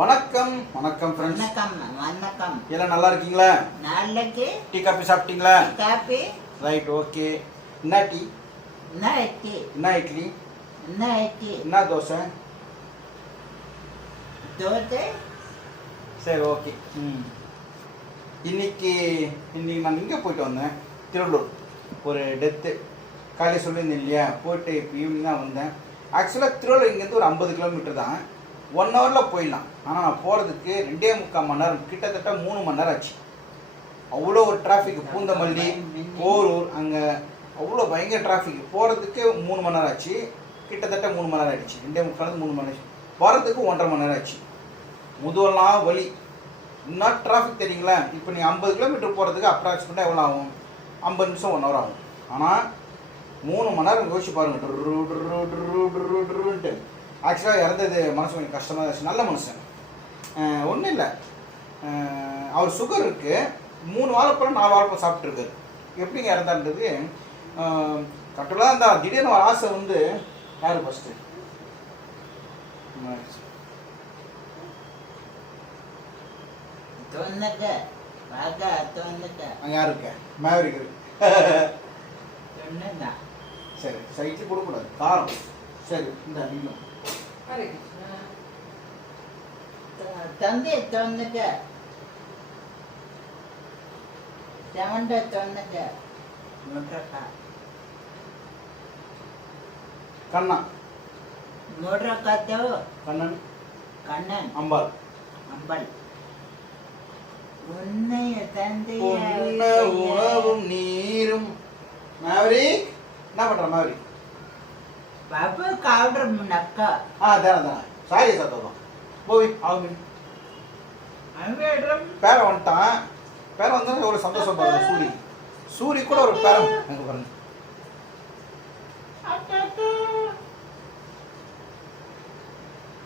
வணக்கம். வணக்கம் ஃப்ரெண்ட்ஸ் வணக்கம் வணக்கம். எல்லாம் நல்லா இருக்கீங்களா? நாளைக்கு டீ காபி சாப்பிட்டீங்களா? காப்பி ரைட் ஓகே என்ன டீ? என்ன இட்லி என்ன இட்லி? என்ன இட்லி என்ன தோசை? தோசை. சரி ஓகே ம். இன்னைக்கு இன்னைக்கு நான் இங்கே போயிட்டு வந்தேன். திருவள்ளூர். ஒரு டெத்து காலையில் சொல்லியிருந்தேன் இல்லையா? போயிட்டு இப்போ ஈவினிங் தான் வந்தேன். ஆக்சுவலாக திருவள்ளூர் இங்கேருந்து ஒரு ஐம்பது கிலோமீட்டர் தான். ஒன் ஹவரில் போயிடலாம். ஆனால் நான் போகிறதுக்கு ரெண்டே முக்கால் மணி நேரம் கிட்டத்தட்ட மூணு மணி நேரம் ஆச்சு. அவ்வளோ ஒரு டிராஃபிக் பூந்தமல்லி போரூர் அங்கே அவ்வளோ பயங்கர டிராஃபிக் போகிறதுக்கு மூணு மணி நேரம் ஆச்சு. கிட்டத்தட்ட மூணு மணி நேரம் ஆகிடுச்சு ரெண்டே முக்கால் மூணு மணி நேரம் ஆச்சு. வரதுக்கு ஒன்றரை மணி நேரம் ஆச்சு. முதுவெல்லாம் வழி இன்னும் டிராஃபிக் தெரியுங்களா? இப்போ நீ ஐம்பது கிலோமீட்டர் போகிறதுக்கு அப்ராக்சிமேட்டாக எவ்வளோ ஆகும்? ஐம்பது நிமிஷம் ஒன் ஹவர் ஆகும். ஆனால் மூணு மணி நேரம் யோசிச்சு பாருங்கள் டுர்ரு, டுர்ரு, டுர்ரு, டுர்ரு, டுர்ருன்ட்டு ஆக்சுவலாக இறந்தது மனசு கொஞ்சம் கஷ்டமாக இருந்துச்சு. நல்ல மனுஷன். ஒன்றும் இல்லை. அவர் சுகர் இருக்குது மூணு வாழைப்பழம் நாலு வாழைப்பழம் சாப்பிட்ருக்காரு எப்படிங்க இறந்தான்றது கட்டுலாம் இருந்தா திடீர்னு ஒரு ஆசை வந்து யார் ஃபஸ்ட்டு தொண்ணுக்கு ராஜா தொண்ணுக்கு அங்கே யார் இருக்க? மேவரிக் இருக்கு. தொண்ணுதான் சரி சைக்கிள் கொடுக்கக்கூடாது காரம். சரி இந்த நீங்களும் தந்தை தொண்ணுக்கு செவண்ட தொண்ணுக்கு முட்ரக்கா கண்ணா. முட்ரக்காத்தோ கண்ணன். கண்ணன். அம்பாள். அம்பல் உன்னைய தந்தைய உணவும் நீரும். மேவரிக் என்ன பண்ற மேவரிக்? பாபு காவடர் நக்கா ஆ தானே தானே. சாரி சத்தம் போய் அங்கேடம் பேரன் வந்துட்டான். பேரன் வந்தா ஒரு சந்தோஷம் பாருங்க சூரி. சூரி கூட ஒரு பேரன். அங்க பாருங்க.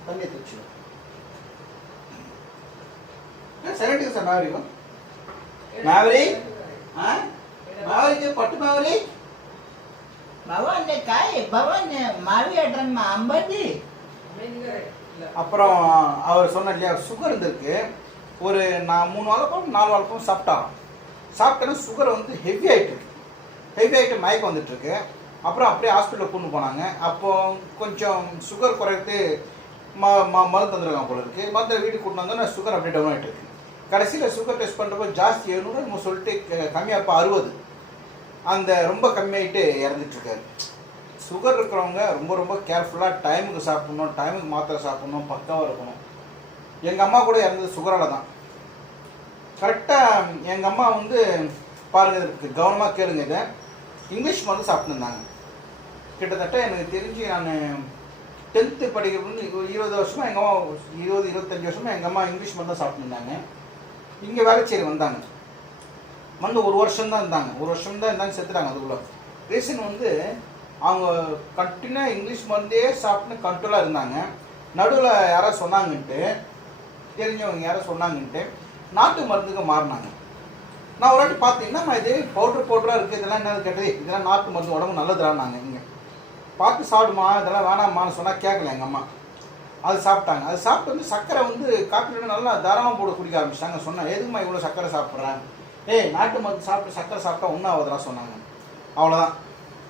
தண்ணி தச்சு செவன்டி சார் மேவரிக்கும் மேவரி. ஆ? மேவரிக்கு பட்டு மேவரி? பவன் காய் பவன் மாவியட்டம் ஐம்பது அப்புறம் அவர் சொன்ன இல்லையா சுகர் இருந்திருக்கு. ஒரு நான் மூணு வாழைப்பழம் நாலு வாழைப்பழம் சாப்பிட்டான் சாப்பிட்டேன்னா சுகர் வந்து ஹெவி ஆகிட்டு ஹெவி ஆகிட்டு மயக்கம் வந்துட்டுருக்கு. அப்புறம் அப்படியே ஹாஸ்பிட்டலில் கொண்டு போனாங்க. அப்போ கொஞ்சம் சுகர் குறைத்து ம ம மருந்து தந்துருக்காங்க போல இருக்குது மருந்து வீட்டுக்கு கொண்டு வந்தோன்னா சுகர் அப்படியே டவுன் ஆகிட்டு இருக்கு. கடைசியில் சுகர் டெஸ்ட் பண்ணுறப்போ ஜாஸ்தி எழுநூறு நம்ம சொல்லிட்டு கம்மியாக இப்போ அறுபது. அந்த ரொம்ப கம்மியாகிட்டு இறந்துட்டுருக்காரு சுகர் இருக்கிறவங்க ரொம்ப ரொம்ப கேர்ஃபுல்லாக டைமுக்கு சாப்பிட்ணும் டைமுக்கு மாத்திரை சாப்பிட்ணும் பக்காவாக இருக்கணும். எங்கள் அம்மா கூட இறந்தது சுகரால் தான். கரெக்டாக எங்கள் அம்மா வந்து பாருங்க இதுக்கு கவனமாக கேளுங்க இதை. இங்கிலீஷ் மருந்து சாப்பிட்டுருந்தாங்க கிட்டத்தட்ட எனக்கு தெரிஞ்சு நான் டென்த்து படிக்கிறது இருபது வருஷமாக எங்கள் அம்மா இருபது இருபத்தஞ்சி வருஷமாக எங்கள் அம்மா இங்கிலீஷ் மருந்து சாப்பிட்ருந்தாங்க சாப்பிட்டுருந்தாங்க இங்கே வேலைச்சேரி வந்தாங்க. வந்து ஒரு வருஷம் தான் இருந்தாங்க. ஒரு வருஷம் தான் இருந்தாங்க செத்துட்டாங்க அதுக்குள்ளே. ரீசன் வந்து அவங்க கண்டினியூ இங்கிலீஷ் மருந்தே சாப்பிட்டு கண்ட்ரோலாக இருந்தாங்க. நடுவில் யாரோ சொன்னாங்கன்ட்டு தெரிஞ்சவங்க யாரோ சொன்னாங்கன்ட்டு நாட்டு மருந்துக்கு மாறினாங்க. நான் ஒரு வாட்டி பார்த்தீங்கன்னா இது? பவுட்ரு பவுடராக இருக்குது இதெல்லாம் என்னது கேட்டது இதெல்லாம் நாட்டு மருந்து உடம்பு நல்லதுடான்னாங்க இங்கே. பார்த்து சாப்பிடுமா இதெல்லாம் வேணாம்மான்னு சொன்னால் கேட்கல எங்கள் அம்மா. அது சாப்பிட்டாங்க. அது சாப்பிட்டு வந்து சர்க்கரை வந்து காப்பிட்டு நல்லா தாராளமாக போட குடிக்க ஆரம்பிச்சிட்டாங்க. சொன்னேன் எதுக்குமா இவ்வளோ சர்க்கரை சாப்பிட்றேன் ஏய் நாட்டு மருந்து சாப்பிட்டு சர்க்கரை சாப்பிட்டா ஒன்றும் ஆகுதுலாம் சொன்னாங்க. அவ்வளோதான்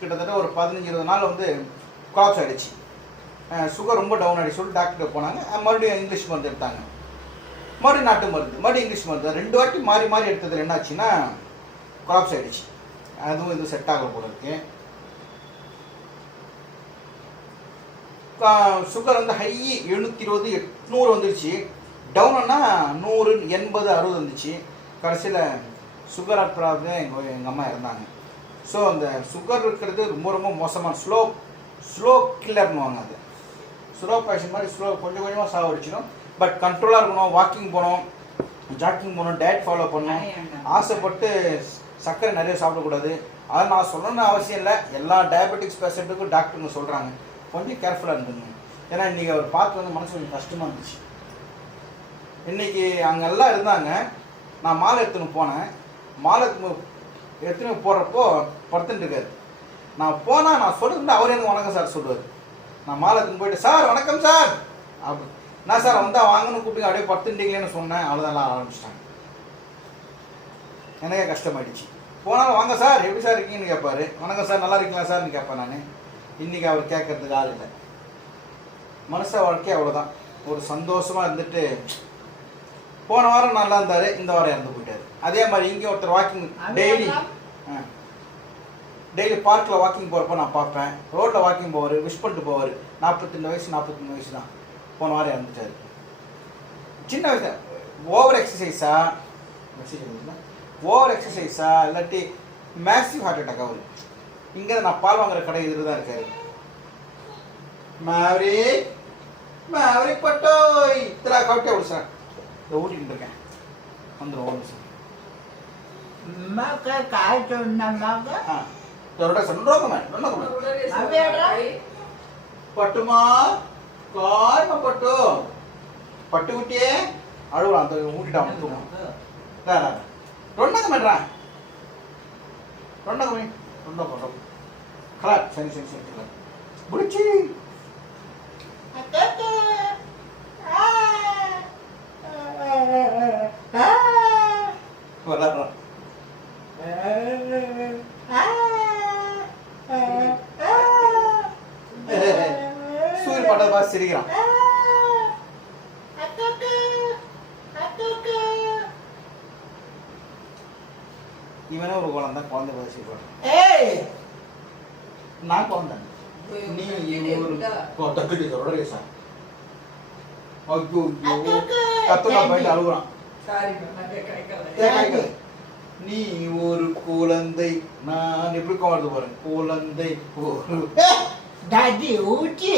கிட்டத்தட்ட ஒரு பதினஞ்சு இருபது நாள் வந்து கொலாப்ஸ் ஆகிடுச்சு சுகர் ரொம்ப டவுன் ஆகிடுச்சு சொல்லி டாக்டர் போனாங்க. மறுபடியும் இங்கிலீஷ் மருந்து எடுத்தாங்க. மறுபடியும் நாட்டு மருந்து மறுபடியும் இங்கிலீஷ் மருந்து. ரெண்டு வாட்டி மாறி மாறி எடுத்தது என்னாச்சுன்னா கொலாப்ஸ் ஆகிடுச்சு அதுவும் இது செட் ஆகல போல இருக்கு. சுகர் வந்து ஹை எழுநூற்றி இருபது எட்நூறு வந்துருச்சு. டவுனுன்னா நூறு எண்பது அறுபது வந்துச்சு. கடைசியில் சுகர் அப்புறம் எங்கள் எங்கள் அம்மா இறந்தாங்க. ஸோ அந்த சுகர் இருக்கிறது ரொம்ப ரொம்ப மோசமான ஸ்லோ ஸ்லோ கில்லர்னுவாங்க அது. ஸ்லோ பேஷன் மாதிரி ஸ்லோ கொஞ்சம் கொஞ்சமாக சாவடிச்சிடும். பட் கண்ட்ரோலாக இருக்கணும் வாக்கிங் போகணும் ஜாக்கிங் போகணும் டயட் ஃபாலோ பண்ணணும். ஆசைப்பட்டு சர்க்கரை நிறைய சாப்பிடக்கூடாது. அதை நான் சொல்லணும்னு அவசியம் இல்லை. எல்லா டயபெட்டிக்ஸ் பேஷண்ட்டுக்கும் டாக்டருங்க சொல்கிறாங்க கொஞ்சம் கேர்ஃபுல்லாக இருந்துங்க ஏன்னா இன்றைக்கி அவர் பார்த்து வந்து மனசு கொஞ்சம் கஷ்டமாக இருந்துச்சு. இன்றைக்கி அங்கே எல்லாம் இருந்தாங்க. நான் மாலை எடுத்துன்னு போனேன். மாலை எடுத்துன்னு போடுறப்போ படுத்துட்டு இருக்காரு. நான் போனால் நான் சொல்லிருந்தா அவர் எனக்கு வணக்கம் சார் சொல்லுவார். நான் மாலை எடுத்துன்னு போயிட்டு சார் வணக்கம் சார். அப்படி. நான் சார் வந்தால் வாங்கன்னு கூப்பிட்டு அப்படியே பத்துட்டீங்களேன்னு சொன்னேன். அவ்வளோதான் ஆரம்பிச்சிட்டாங்க. எனக்கே கஷ்டமாயிடுச்சு. போனாலும் வாங்க சார் எப்படி சார் இருக்கீங்கன்னு கேட்பாரு வணக்கம் சார் நல்லா இருக்கீங்களா சார்னு கேட்பேன் நான். இன்னைக்கு அவர் கேட்கறதுக்கு ஆள் இல்லை. மனுஷ வாழ்க்கை அவ்வளோதான் ஒரு சந்தோஷமாக இருந்துட்டு போன வாரம் நல்லா இருந்தார் இந்த வாரம் இறந்து போயிட்டாரு. அதே மாதிரி இங்கே ஒருத்தர் வாக்கிங் டெய்லி டெய்லி பார்க்கில் வாக்கிங் போகிறப்ப நான் பார்ப்பேன். ரோட்டில் வாக்கிங் போவார் விஷ் பண்ணிட்டு போவார். நாற்பத்தெண்டு வயசு நாற்பத்தொன்று வயசு தான். போன வாரம் இறந்துட்டார். சின்ன வயசு ஓவர் எக்ஸசைஸா? மெசேஜ் ஓவர் எக்ஸசைஸா? இல்லாட்டி மேசிவ் ஹார்ட் அட்டாக் அவர் இங்கே நான் பால் வாங்குற கடை இதில் தான் இருக்காரு. மேவரி மேவரி பட்டோய். இத்தனை கவிட்டே விடு சார் இதை ஊட்டிகிட்டு இருக்கேன். வந்துடும் ஓடும் சார் ಮಗ ಕಾಯ್ತು ನಮ್ಮಗ ದೊರಡ ಸಂಡ್ರೋಗಮ ನೊಂಡೋಗಮ పట్టుమా కార్మ పట్టు పట్టుకుంటే అడుగులు అంత ఊటిటాం రా రెండకమండి రా రెండకమే రెండొక రెండొక కలర్ సని సని సని కలర్ బుడిచి అంటే சிரிக்கிறான். இவனே ஒரு குழந்தை குழந்தை பார்த்து சிரிப்பான் நான் குழந்தை. நீ ஒரு தட்டுக்கு சொல்ற சார். ஐயோ ஐயோ. கத்துனா போயிட்டு அழுகுறான். நீ ஒரு குழந்தை. நான் எப்படி கோவறது பாருங்க குழந்தை ஒரு டாடி ஊட்டி.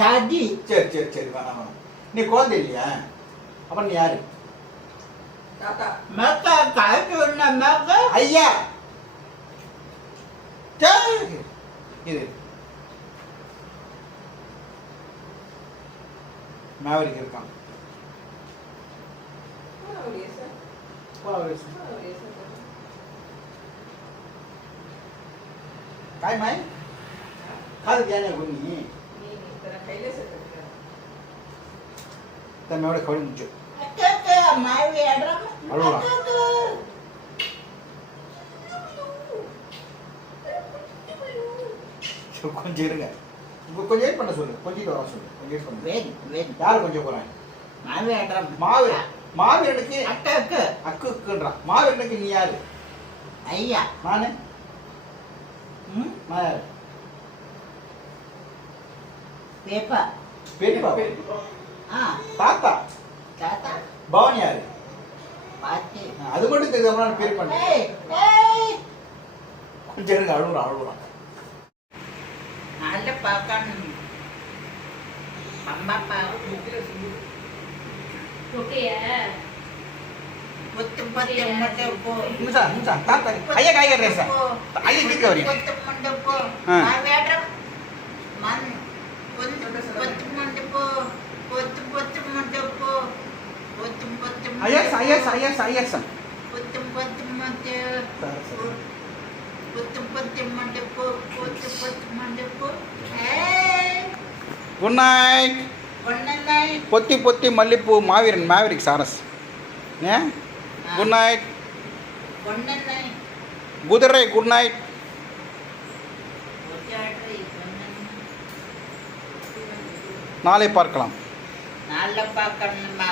டாடி சரி சரி சரி வேணாம் வேணாம். நீ குழந்தை இல்லையா? அப்ப நீ யாரு? தாத்தா. மக்கா தாக்கு ஒண்ணு மக்கா ஐயா. இது மேவரிக் இருக்கான். காய் மாய் தன்னோட ಬನ್ನಿ ತನ್ನೋಡ ಕವಳಿ ಮುಂಚು ಅಳೋಣ கொஞ்சம் இருங்க. கொஞ்சம் வெயிட் பண்ண சொல்லுங்க கொஞ்சம் வர சொல்லு. கொஞ்சம் வெயிட் பண்ணுங்க வேதி யார் கொஞ்சம் போறாங்க மாவு ஏன்றான் மாவு மாவீரனுக்கு அக்கா அக்கு அக்கு அக்குன்றான் மாவீரனுக்கு நீ யாரு? ஐயா. நானு? ம்? நான் யாரு? பேப்பா பெரியப்பா ஆ. தாத்தா? தாத்தா? பவன் யாரு? பாத்தி அது மட்டும் தெரியாம நான் பேர் பண்ணேன். கொஞ்சம் இருங்க அழுகுறான் அழுகுறான் நல்ல பார்க்கணும் அம்மா பார்க்கணும் புத்து பத்து மட்டும் போ. நிமிஷம் நிமிஷம். தாத்தா ஐயா காய்கறி ஐயா கீழே வரீங்க புத்து மட்டும் போ ஆ. மாவி அடரம் மண் புத்து புத்து மட்டும் போ புத்து புத்து மட்டும் போ புத்து புத்து ஐஎஸ் ஐஎஸ் ஐஎஸ் ஐஎஸ் புத்து புத்து மட்டும் புத்து புத்து மட்டும் போ புத்து புத்து மட்டும் போ ஏய். குட் நைட் பொத்தி பொத்தி மல்லிப்பூ மாவீரன் மாவீரிக் சாரஸ். ஏ? குட் நைட் குதிரை குட் நைட் நாளை பார்க்கலாம். நல்ல பார்க்கணுமா?